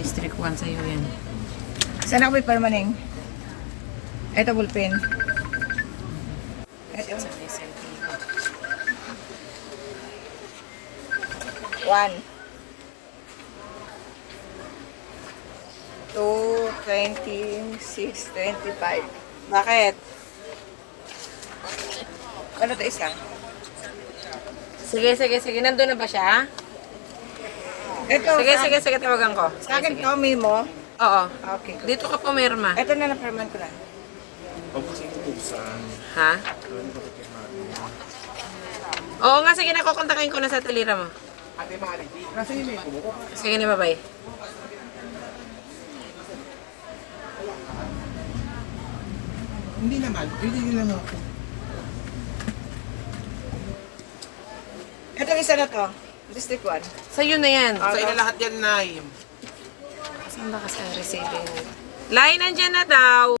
District 1 sa'yo yan. Saan ako may permaneng? Ito, bullpen. Ito. Sa SLP ko. 1. 2, 26, 25. Bakit? Ano to isa? Sige, sige, sige. Nandun na ba siya? Ito, Sige, tawagan ko. Sa akin to, Mimo. Oo. Okay. Dito ka pumirma. Ito na na-perman ko na. Ha? Oo nga, sige na, kukontakin ko na sa talira mo. Sige na, bye-bye. Hindi naman ako. Ito isa na to. District 1. Sa'yo na yan. Sa ina lahat yan, Nay. Saan ba kasi ang receiving? Line, nandyan na daw.